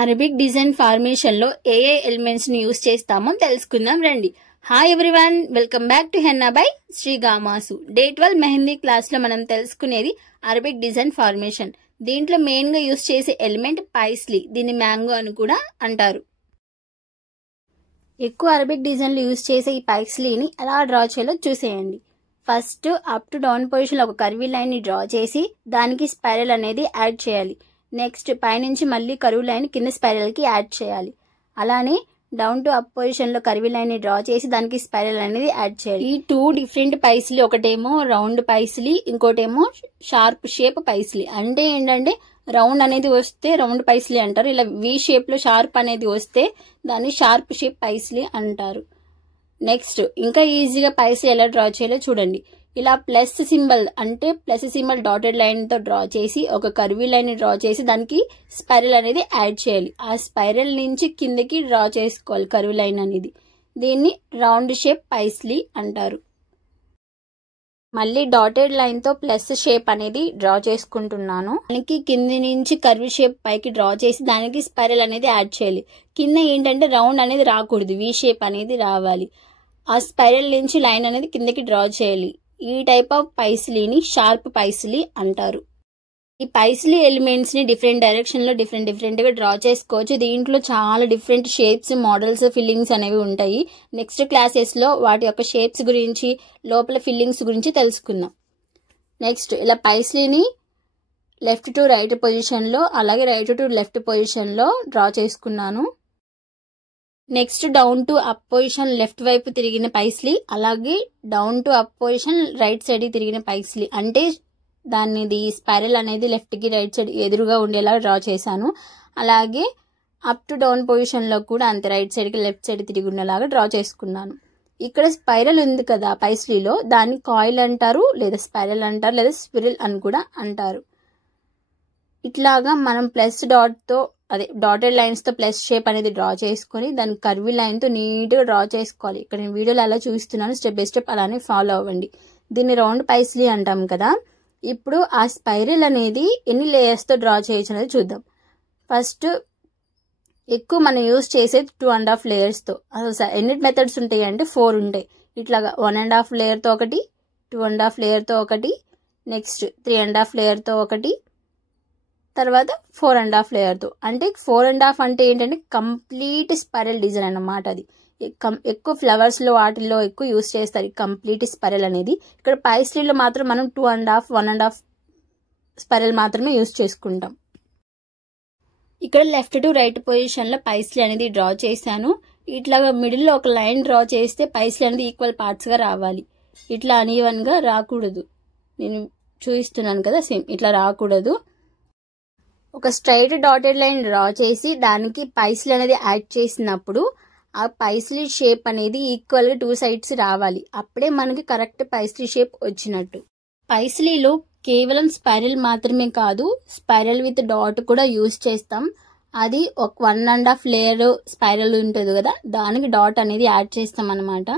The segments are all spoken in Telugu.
అరబిక్ డిజైన్ ఫార్మేషన్ లో ఏ ఎలిమెంట్స్ ని యూస్ చేస్తామో తెలుసుకుందాం రండి. Hi everyone, welcome back to henna by Sri Gamasu. Day 12 mehndi class లో మనం తెలుసుకునేది అరబిక్ డిజైన్ ఫార్మేషన్. దీంట్లో మెయిన్ గా యూస్ చేసే ఎలిమెంట్ పైస్లీ, దీన్ని మ్యాంగో అని కూడా అంటారు. ఎక్కువ అరబిక్ డిజైన్ లో యూస్ చేసే ఈ పైస్లీని ఎలా డ్రా చేయాలో చూసేయండి. First up to down position లో ఒక కర్వీ లైన్ ని డ్రా చేసి దానికి స్పైరల్ అనేది యాడ్ చేయాలి. నెక్స్ట్ పైనుంచి మళ్ళీ కర్వ్ లైన్ కింద స్పైరల్ కి యాడ్ చేయాలి. అలానే డౌన్ టు అప్ పొజిషన్ లో కర్వీ లైన్ ని డ్రా చేసి దానికి స్పైరల్ అనేది యాడ్ చేయాలి. ఈ టూ డిఫరెంట్ పైస్లీ, ఒకటేమో రౌండ్ పైస్లీ, ఇంకోటేమో షార్ప్ షేప్ పైస్లీ. అంటే ఏంటంటే రౌండ్ అనేది వస్తే రౌండ్ పైస్లీ అంటారు, ఇలా వి షేప్ లో షార్ప్ అనేది వస్తే దాన్ని షార్ప్ షేప్ పైస్లీ అంటారు. నెక్స్ట్ ఇంకా ఈజీగా పైస్లీ ఎలా డ్రా చేయాలో చూడండి. ఇలా ప్లస్ సింబల్, అంటే ప్లస్ సింబల్ డాటెడ్ లైన్ తో డ్రా చేసి ఒక కర్వీ లైన్ ని డ్రా చేసి దానికి స్పైరల్ అనేది యాడ్ చేయాలి. ఆ స్పైరల్ నుంచి కిందకి డ్రా చేసుకోవాలి కర్వీ లైన్ అనేది. దీన్ని రౌండ్ షేప్ పైస్లీ అంటారు. మళ్ళీ డాటెడ్ లైన్ తో ప్లస్ షేప్ అనేది డ్రా చేసుకుంటున్నాను. దానికి కింది నుంచి కర్వీ షేప్ పైకి డ్రా చేసి దానికి స్పైరల్ అనేది యాడ్ చేయాలి. కింద ఏంటంటే రౌండ్ అనేది రాకూడదు, వి షేప్ అనేది రావాలి. ఆ స్పైరల్ నుంచి లైన్ అనేది కిందకి డ్రా చేయాలి. ఈ టైప్ ఆఫ్ పైస్లీని షార్ప్ పైస్లీ అంటారు. ఈ పైస్లీ ఎలిమెంట్స్ ని డిఫరెంట్ డైరెక్షన్ లో డిఫరెంట్ గా డ్రా చేసుకోవచ్చు. దీంట్లో చాలా డిఫరెంట్ షేప్స్, మోడల్స్, ఫిల్లింగ్స్ అనేవి ఉంటాయి. నెక్స్ట్ క్లాసెస్ లో వాటి యొక్క షేప్స్ గురించి, లోపల ఫిల్లింగ్స్ గురించి తెలుసుకుందాం. నెక్స్ట్ ఇలా పైస్లీని లెఫ్ట్ టు రైట్ పొజిషన్ లో, అలాగే రైట్ టు లెఫ్ట్ పొజిషన్ లో డ్రా చేసుకున్నాను. Next down to up position left వైపు తిరిగిన పైస్లీ, అలాగే down to up position right side తిరిగిన పైస్లీ. అంటే దానిది స్పైరల్ అనేది లెఫ్ట్ కి రైట్ సైడ్ ఎదురుగా ఉండేలా డ్రా చేశాను. అలాగే అప్ టు డౌన్ పొజిషన్ లో కూడా అంతే, రైట్ సైడ్ కి లెఫ్ట్ సైడ్ తిరిగి ఉండేలాగా డ్రా చేసుకున్నాను. ఇక్కడ స్పైరల్ ఉంది కదా పైస్లీలో, దాన్ని కాయిల్ అంటారు, లేదా స్పైరల్ అంటారు, లేదా స్పిరల్ అని కూడా అంటారు. ఇట్లాగా మనం ప్లస్ డాట్ తో, అదే డాటెడ్ లైన్స్ తో ప్లస్ షేప్ అనేది డ్రా చేసుకుని దాని కర్వీ లైన్ తో నీట్ గా డ్రా చేసుకోవాలి. ఇక్కడ నేను వీడియోలో అలా చూస్తున్నాను, స్టెప్ బై స్టెప్ అలానే ఫాలో అవ్వండి. దీన్ని రౌండ్ పైస్లీ అంటాం కదా. ఇప్పుడు ఆ స్పైరల్ అనేది ఎన్ని లేయర్స్ తో డ్రా చేయొచ్చు అనేది చూద్దాం. ఫస్ట్ ఎక్కువ మనం యూజ్ చేసేది 2.5 లేయర్స్ తో. అసలు ఎన్ని మెథడ్స్ ఉంటాయి అంటే 4 ఉంటాయి. ఇట్లాగా 1.5 లేయర్ తో ఒకటి, 2.5 లేయర్ తో ఒకటి, నెక్స్ట్ 3.5 లేయర్ తో ఒకటి, తర్వాత 4.5 లేయర్ తో. అంటే 4.5 అంటే ఏంటంటే కంప్లీట్ స్పైరల్ డిజైన్ అన్నమాట. అది ఎక్కువ ఫ్లవర్స్ లో వాటిల్లో ఎక్కువ యూస్ చేస్తారు కంప్లీట్ స్పైరల్ అనేది. ఇక్కడ పైస్లీలో మాత్రం మనం 2.5, 1.5 స్పైరల్ మాత్రమే యూస్ చేసుకుంటాం. ఇక్కడ లెఫ్ట్ టు రైట్ పొజిషన్ లో పైస్లీ అనేది డ్రా చేశాను. ఇట్లాగా మిడిల్ లో ఒక లైన్ డ్రా చేస్తే పైస్లీ అనేది ఈక్వల్ పార్ట్స్ గా రావాలి. ఇట్లా అన్ఈవన్ గా రాకూడదు. నేను చూపిస్తున్నాను కదా, సేమ్ ఇట్లా రాకూడదు. ఒక స్ట్రైట్ డాటెడ్ లైన్ డ్రా చేసి దానికి పైస్లీ అనేది యాడ్ చేసినప్పుడు ఆ పైస్లీ షేప్ అనేది ఈక్వల్ గా 2 సైడ్స్ రావాలి. అప్పుడే మనకి కరెక్ట్ పైస్లీ షేప్ వచ్చినట్టు. పైస్లీలో కేవలం స్పైరల్ మాత్రమే కాదు, స్పైరల్ విత్ డాట్ కూడా యూజ్ చేస్తాం. అది ఒక 1.5 లేయర్ స్పైరల్ ఉంటుంది కదా, దానికి డాట్ అనేది యాడ్ చేస్తాం అనమాట.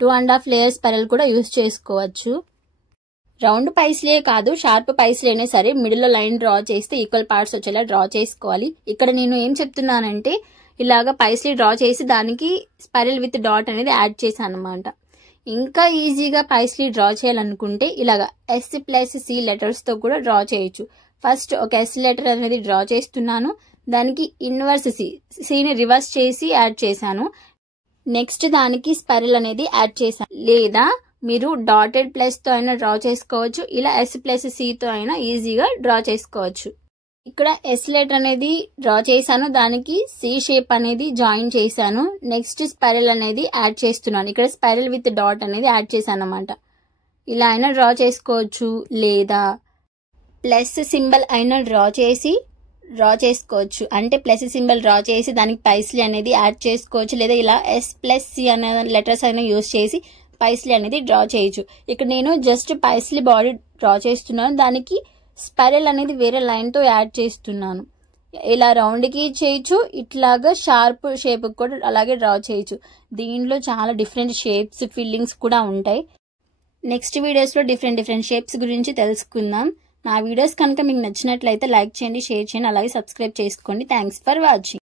2.5 లేయర్ స్పైరల్ కూడా యూజ్ చేసుకోవచ్చు. రౌండ్ పైస్లీ కాదు, షార్ప్ పైస్లీ అయినా సరే మిడిల్ లో లైన్ డ్రా చేస్తే ఈక్వల్ పార్ట్స్ వచ్చేలా డ్రా చేసుకోవాలి. ఇక్కడ నేను ఏం చెప్తున్నానంటే ఇలాగా పైస్లీ డ్రా చేసి దానికి స్పైరల్ విత్ డాట్ అనేది యాడ్ చేశాను అనమాట. ఇంకా ఈజీగా పైస్లీ డ్రా చేయాలనుకుంటే ఇలాగా S+C లెటర్స్ తో కూడా డ్రా చేయొచ్చు. ఫస్ట్ ఒక S లెటర్ అనేది డ్రా చేస్తున్నాను, దానికి ఇన్వర్స్ సిని రివర్స్ చేసి యాడ్ చేశాను. నెక్స్ట్ దానికి స్పైరల్ అనేది యాడ్ చేశాను. లేదా మీరు డాటెడ్ ప్లస్ తో అయినా డ్రా చేసుకోవచ్చు, ఇలా S+C తో అయినా ఈజీగా డ్రా చేసుకోవచ్చు. ఇక్కడ S లెటర్ అనేది డ్రా చేశాను, దానికి C షేప్ అనేది జాయిన్ చేశాను. నెక్స్ట్ స్పైరల్ అనేది యాడ్ చేస్తున్నాను. ఇక్కడ స్పైరల్ విత్ డాట్ అనేది యాడ్ చేశాను అనమాట. ఇలా అయినా డ్రా చేసుకోవచ్చు, లేదా ప్లస్ సింబల్ అయినా డ్రా చేసుకోవచ్చు. అంటే ప్లస్ సింబల్ డ్రా చేసి దానికి పైస్లీ అనేది యాడ్ చేసుకోవచ్చు, లేదా ఇలా S+C అనే లెటర్స్ అయినా యూజ్ చేసి పైస్లీ అనేది డ్రా చేయొచ్చు. ఇక్కడ నేను జస్ట్ పైస్లీ బాడీ డ్రా చేస్తున్నాను, దానికి స్పైరల్ అనేది వేరే లైన్ తో యాడ్ చేస్తున్నాను. ఇలా రౌండ్ కి చేయొచ్చు, ఇట్లాగా షార్ప్ షేప్ కూడా అలాగే డ్రా చేయొచ్చు. దీంట్లో చాలా డిఫరెంట్ షేప్స్, ఫిల్లింగ్స్ కూడా ఉంటాయి. నెక్స్ట్ వీడియోస్ లో డిఫరెంట్ షేప్స్ గురించి తెలుసుకుందాం. నా వీడియోస్ కనుక మీకు నచ్చినట్లయితే లైక్ చేయండి, షేర్ చేయండి, అలాగే సబ్స్క్రైబ్ చేసుకోండి. Thanks for watching.